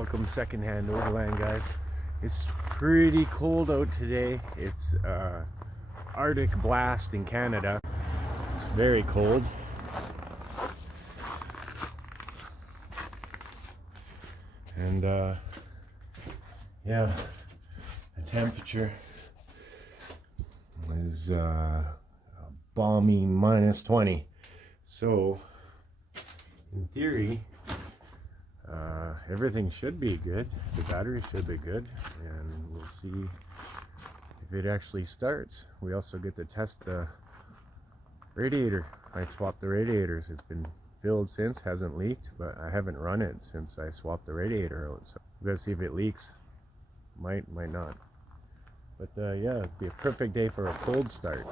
Welcome to Secondhand Overland, guys. It's pretty cold out today. It's Arctic Blast in Canada. It's very cold. And yeah, the temperature is a balmy -20. So in theory, everything should be good. The battery should be good, and we'll see if it actually starts. We also get to test the radiator. I swapped the radiators. It's been filled since, hasn't leaked, but I haven't run it since I swapped the radiator out. So we're gonna see if it leaks. Might not. But yeah, it'd be a perfect day for a cold start.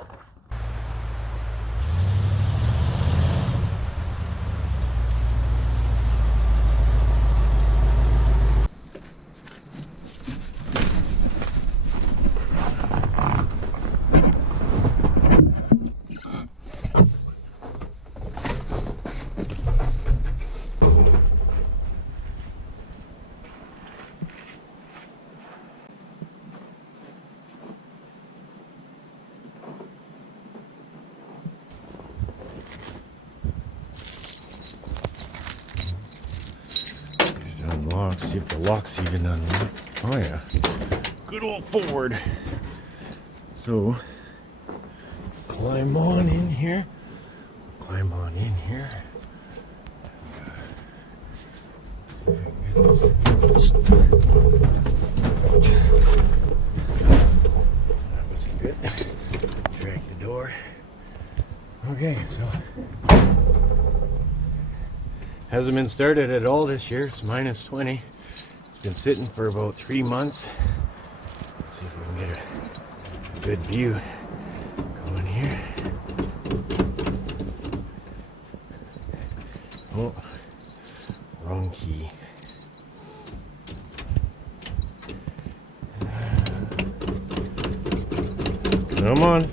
See if the lock's even unlocked. Oh yeah, good old Ford. So climb on in here. Climb on in here. See if I can get this started. That wasn't good. Drag the door. Okay, so hasn't been started at all this year. It's -20. It's been sitting for about 3 months. Let's see if we can get a good view going here. Oh, wrong key. Come on.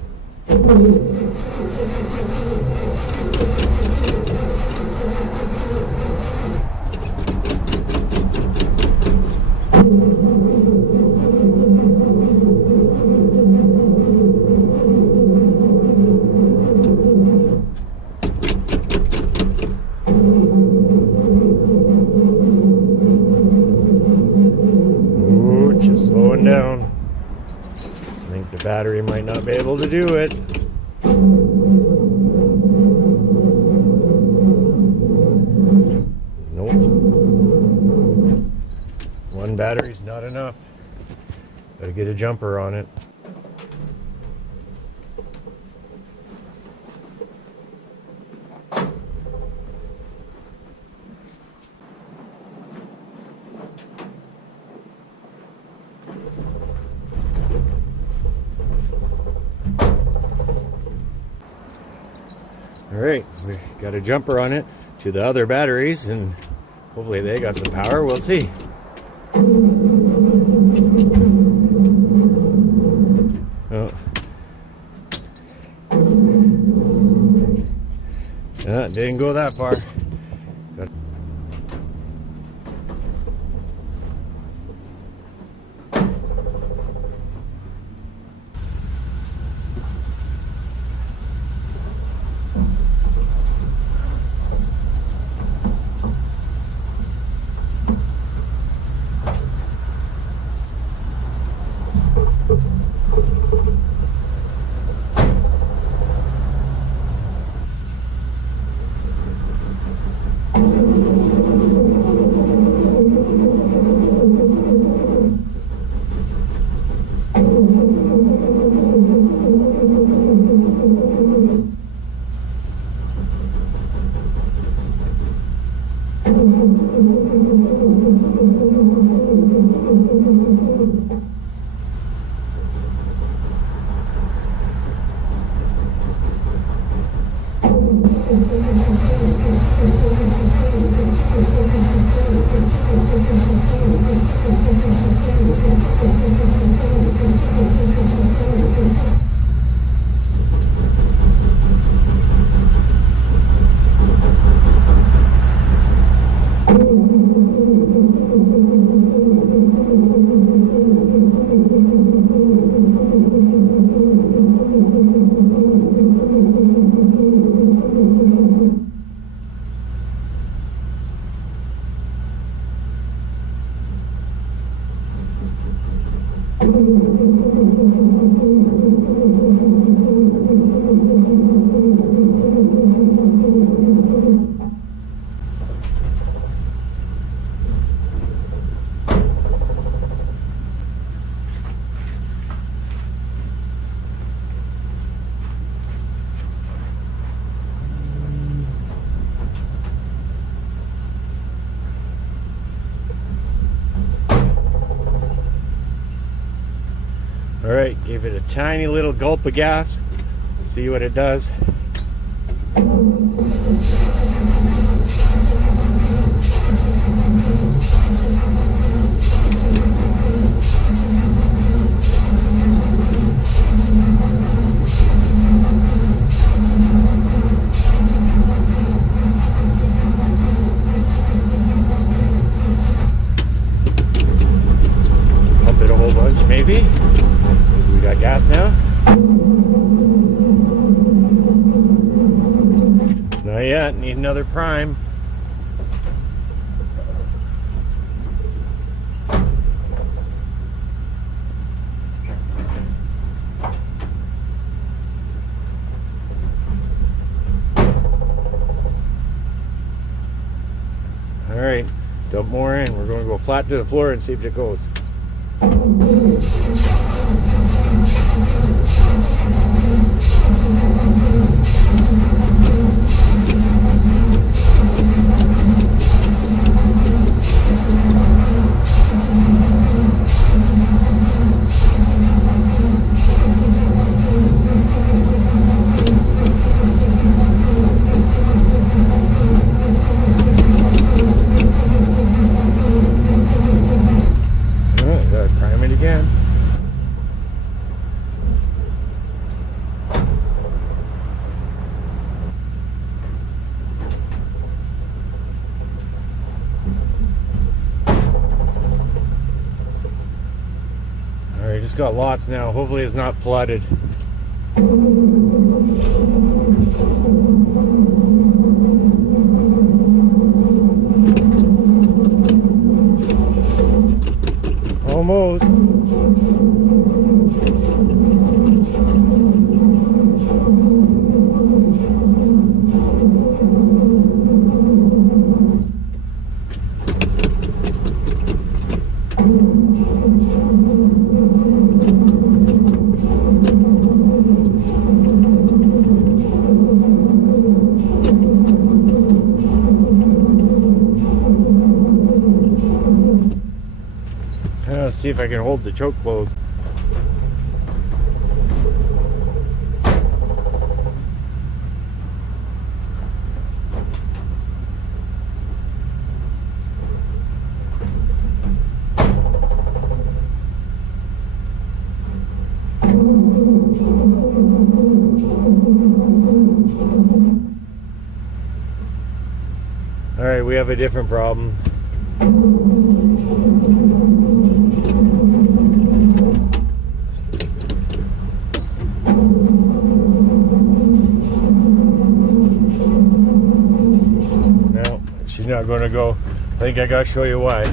Down. I think the battery might not be able to do it. Nope. One battery's not enough. Gotta get a jumper on it. Alright, we got a jumper on it to the other batteries, and hopefully they got some power. We'll see. Oh. Yeah, didn't go that far. Alright, gave it a tiny little gulp of gas. See what it does. Pump it a whole bunch, maybe. Maybe we got gas now. Not yet, need another prime. Alright, dump more in. We're going to go flat to the floor and see if it goes. Alright, just got lots now. Hopefully it's not flooded. Almost. Let's see if I can hold the choke closed. Alright, we have a different problem. No, she's not going to go. I think I got to show you why.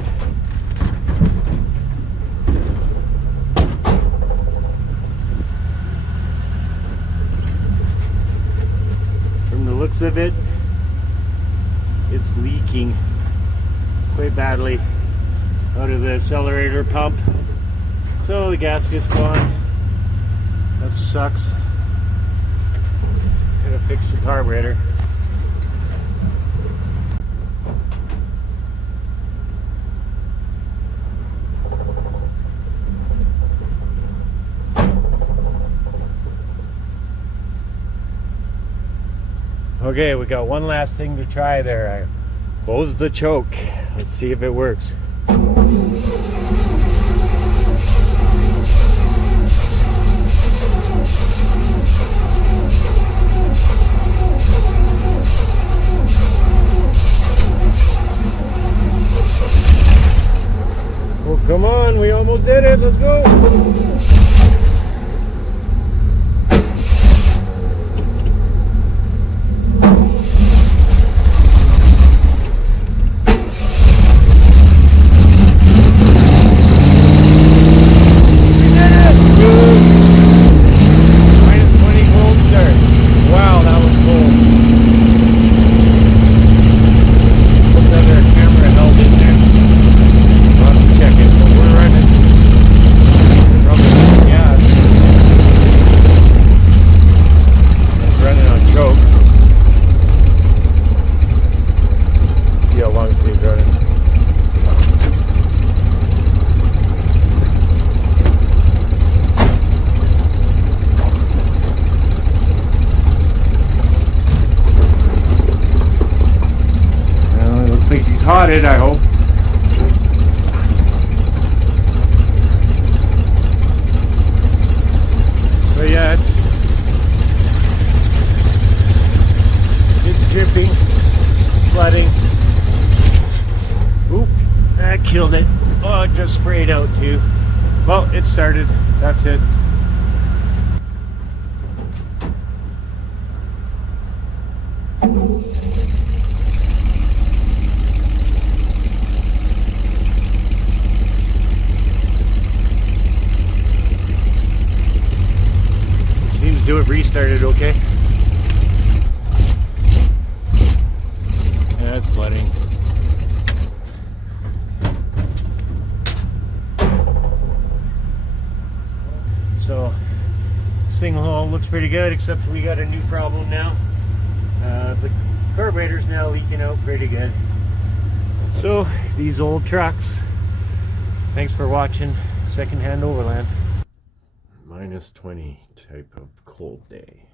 From the looks of it, it's leaking quite badly out of the accelerator pump. So the gasket's gone. That sucks. Gotta fix the carburetor. Okay, we got one last thing to try there. I closed the choke. Let's see if it works. Well, come on, we almost did it. Let's go. Check it, but we're running. Probably caught it, I hope. But yeah, it's dripping, flooding. Oop, that killed it. Oh, it just sprayed out too. Well, it started. That's it. Seems to have restarted okay. Yeah, it's flooding. So this thing all looks pretty good, except we got a new problem now. The carburetor's now leaking out pretty good. So these old trucks. Thanks for watching Secondhand Overland. -20 type of cold day.